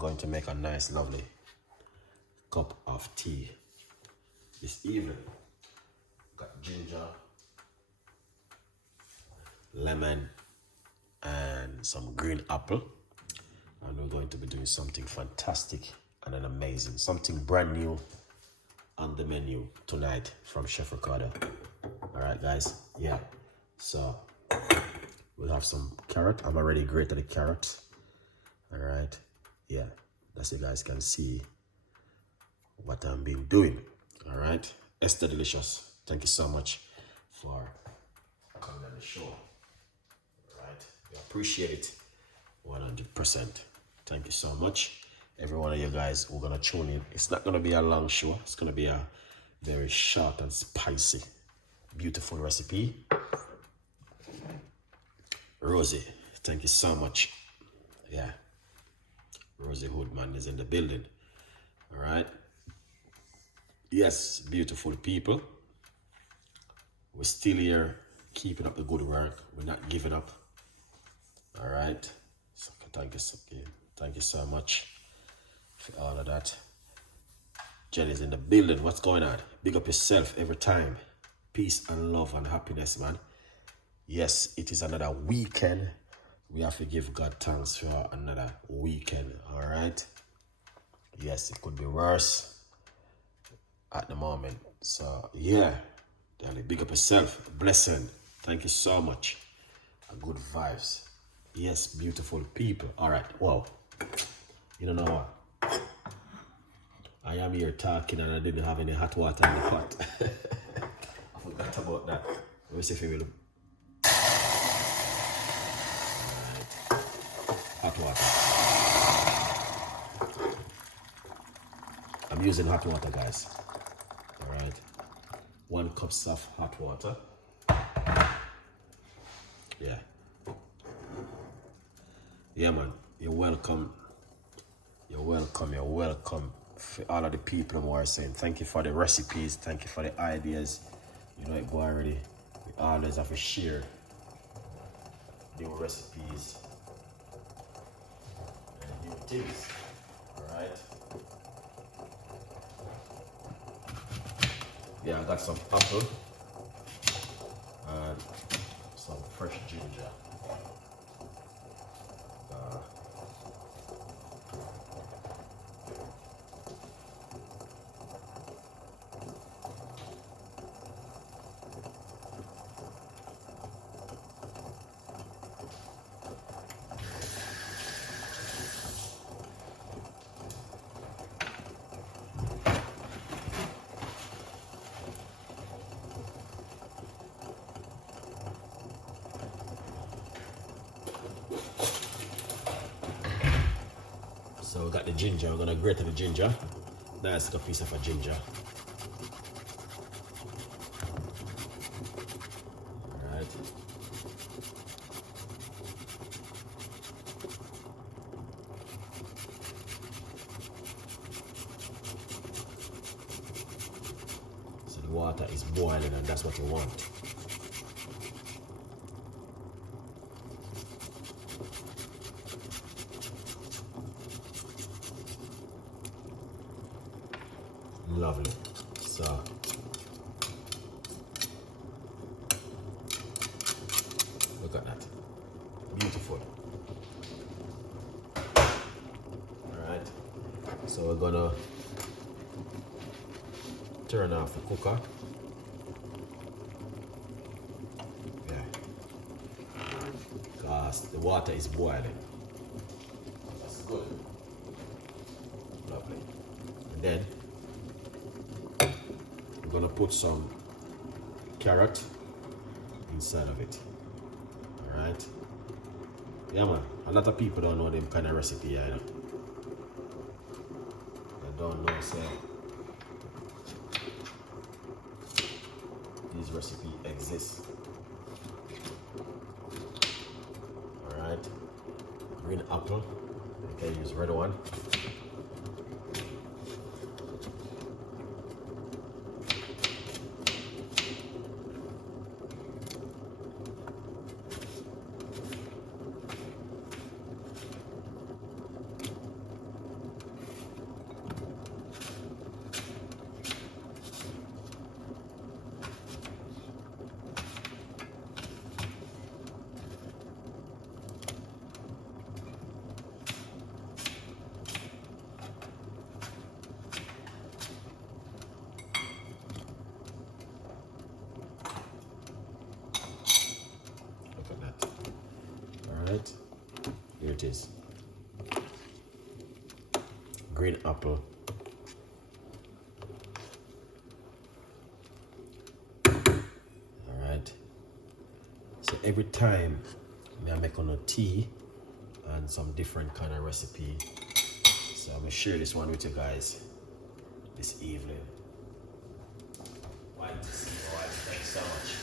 going to make a nice, lovely cup of tea this evening. Got ginger, lemon, and some green apple. And we're going to be doing something fantastic and an amazing, something brand new on the menu tonight from Chef Ricardo. All right, guys. Yeah. So we'll have some carrot. I'm already grated the carrots. All right. Yeah. That's, you guys can see what I'm been doing. All right. Esther Delicious, thank you so much for coming on the show. All right. We appreciate it 100%. Thank you so much. Every one of you guys who are going to tune in. It's not going to be a long show. It's going to be a very short and spicy, beautiful recipe. Rosie, thank you so much. Yeah. Rosie Hoodman is in the building. All right. Yes, beautiful people. We're still here, keeping up the good work. We're not giving up. All right. So thank you so much for all of that. Jenny's in the building. What's going on? Big up yourself every time. Peace and love and happiness, man. Yes, it is another weekend. We have to give God thanks for another weekend. All right. Yes, it could be worse at the moment. So yeah, darling, big up yourself. Blessing. Thank you so much. Good vibes. Yes, beautiful people. All right. Wow. You don't know what? I am here talking and I didn't have any hot water in the pot. I forgot about that. Let me see if we will. Alright. Hot water. I'm using hot water, guys. Alright. 1 cup of hot water. Yeah. Yeah, man. You're welcome. You're welcome. You're welcome. For all of the people who are saying thank you for the recipes, thank you for the ideas. You know it go already. We always have to share new recipes and new things. Alright. Yeah, I got some apple and some fresh ginger. So we got the ginger. We're gonna grate the ginger. Nice little piece of a ginger. All right. So the water is boiling, and that's what you want. Lovely. So look at that. Beautiful. Alright. So we're gonna turn off the cooker. Yeah. Because the water is boiling. That's good. Lovely. And then I'm gonna put some carrot inside of it. Alright. Yeah, man. A lot of people don't know them kind of recipe, I know. They don't know, so this recipe exists. Alright. Green apple. You can use red one. it is. Green apple. Alright. So every time I make on a tea and some different kind of recipe. So I'm gonna share this one with you guys this evening. White, thanks so much.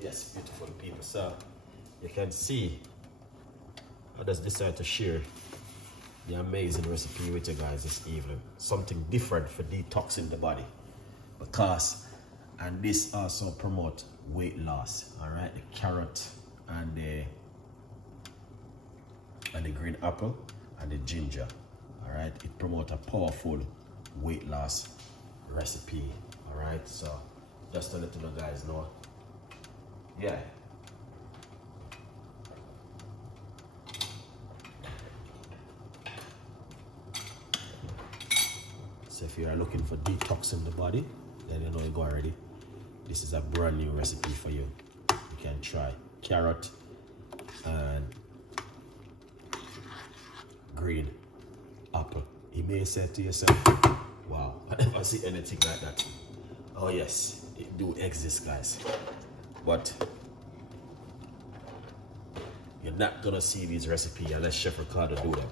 Yes, beautiful people. So you can see I just decided to share the amazing recipe with you guys this evening. Something different for detoxing the body. Because, and this also promote weight loss. Alright, the carrot and the green apple and the ginger. Alright, it promote a powerful weight loss recipe. Alright, so just to let you guys know. Yeah. So if you are looking for detoxing the body, then you know you go already. This is a brand new recipe for you. You can try carrot and green apple. You may say to yourself, wow, I never see anything like that. Oh yes, it do exist, guys. But you're not gonna see these recipes unless Chef Ricardo do them.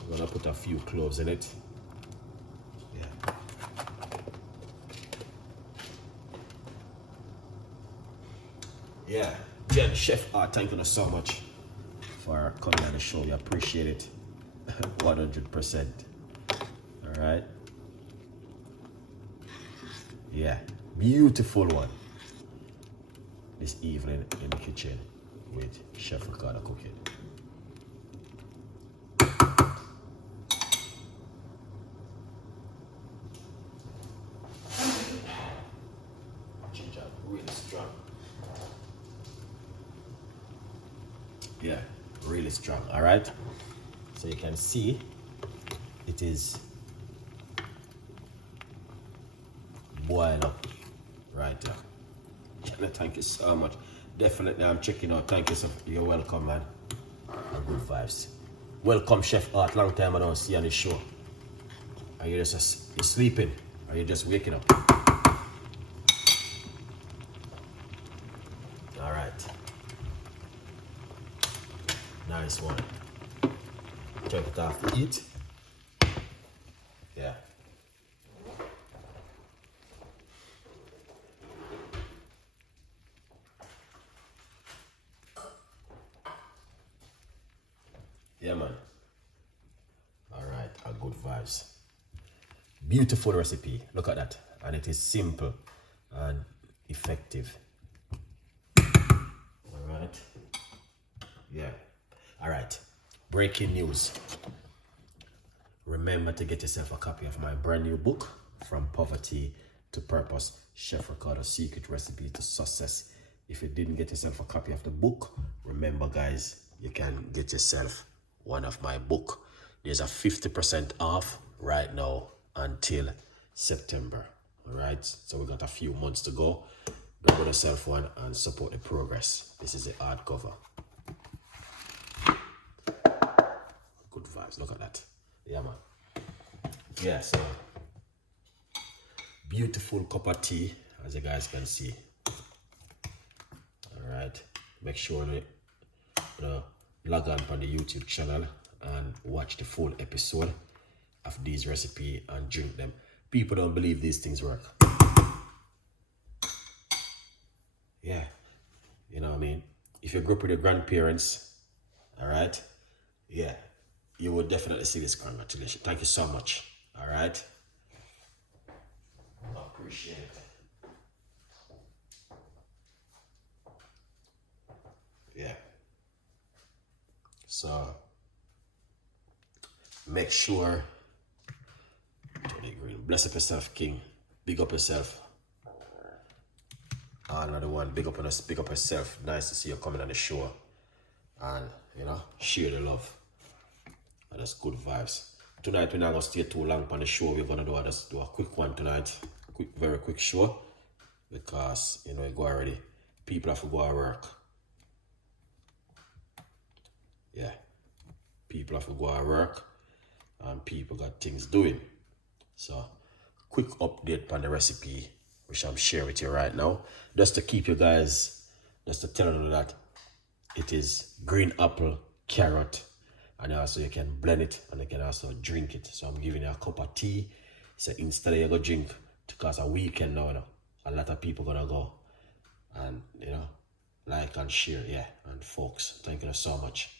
I'm gonna put a few cloves in it. Yeah. Yeah. Jen, Chef Art, thank you so much for coming on the show. We appreciate it. 100%. Alright. Yeah. Beautiful one. This evening in the kitchen with Chef Ricardo cooking. Ginger really strong. Yeah, really strong. All right. So you can see it is boiled up right there. Thank you so much. Definitely, I'm checking out. Thank you, sir. You're welcome, man. Good vibes. Welcome, Chef Art. Long time I don't see you on the show. Are you just you sleeping? Or are you just waking up? All right. Nice one. Check it off to eat. Yeah. Yeah, man. All right, a good vibes. Beautiful recipe. Look at that. And it is simple and effective. All right. Yeah. All right. Breaking news. Remember to get yourself a copy of my brand new book, From Poverty to Purpose, Chef Ricardo's Secret Recipe to Success. If you didn't get yourself a copy of the book, remember, guys, you can get yourself one of my book. There's a 50% off right now until September. All right, so we got a few months to go. Grab yourself one and support the progress. This is the hardcover. Good vibes. Look at that. Yeah, man. Yeah, so beautiful cup of tea, as you guys can see. All right, make sure to log on the YouTube channel and watch the full episode of these recipes and drink them. People don't believe these things work. Yeah, you know what I mean? If you grew up with your grandparents, all right, yeah, you will definitely see this. Congratulations. Thank you so much. All right. I appreciate it. Yeah. So make sure to the green. Bless up yourself, King. Big up yourself. Another one, big up on us, big up yourself. Nice to see you coming on the show. And, you know, share the love. And that's good vibes. Tonight, we're not going to stay too long on the show. We're going to do a quick one tonight. Very quick show. Because, you know, you go already. People have to go to work. Yeah. People have to go to work. And people got things doing. So, quick update on the recipe, which I'm sharing with you right now. Just to keep you guys, just to tell you that it is green apple, carrot, and also you can blend it and you can also drink it. So I'm giving you a cup of tea. So instead of you go drink, because a weekend now, you know, a lot of people gonna go and, you know, like and share, yeah. And folks, thank you so much.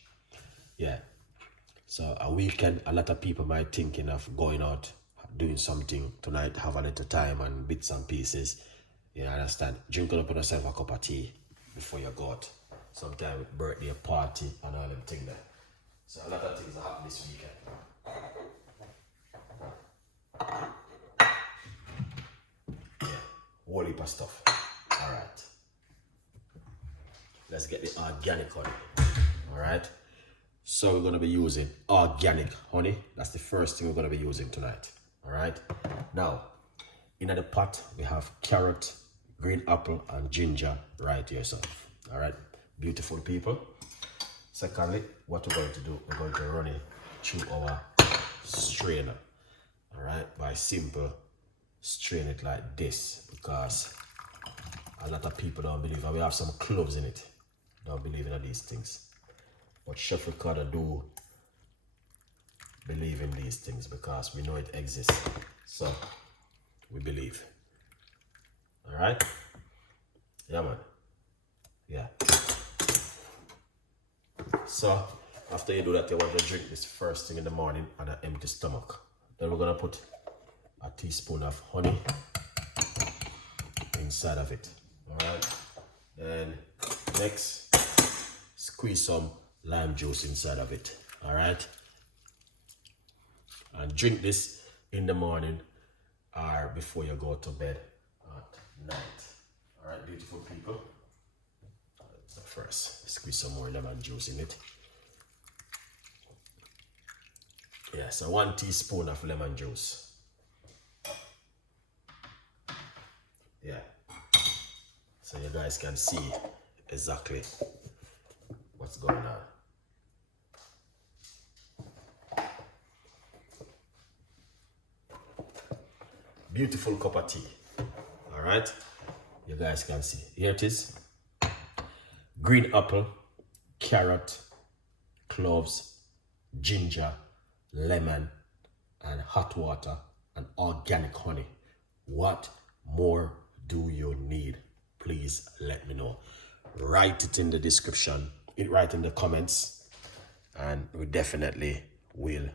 Yeah. So a weekend, a lot of people might thinking of going out, doing something tonight, have a little time and bits and pieces. You understand? Drinking up on yourself a cup of tea before you go out. Sometime with birthday party and all them things there. So a lot of things happen this weekend. Yeah, whole heap of stuff. Alright. Let's get the organic honey. Alright. So we're gonna be using organic honey. That's the first thing we're gonna be using tonight. Alright. Now, in the pot we have carrot, green apple, and ginger right here. So, alright. Beautiful people. Secondly, what we're going to do, we're going to run it through our strainer. Alright, by simple strain it like this, because a lot of people don't believe, and we have some cloves in it, don't believe in these things. But Chef Ricardo do believe in these things because we know it exists. So we believe. Alright? Yeah, man. Yeah. So, after you do that, you want to drink this first thing in the morning on an empty stomach. Then we're going to put a teaspoon of honey inside of it. Alright? And next, squeeze some lime juice inside of it. Alright? And drink this in the morning or before you go to bed at night. Alright, beautiful people. So first, squeeze some more lemon juice in it. Yeah, so 1 teaspoon of lemon juice. Yeah. So you guys can see exactly what's going on. Beautiful cup of tea. Alright? You guys can see. Here it is. Green apple, carrot, cloves, ginger, lemon, and hot water, and organic honey. What more do you need? Please let me know. Write it in the description, write in the comments, and we definitely will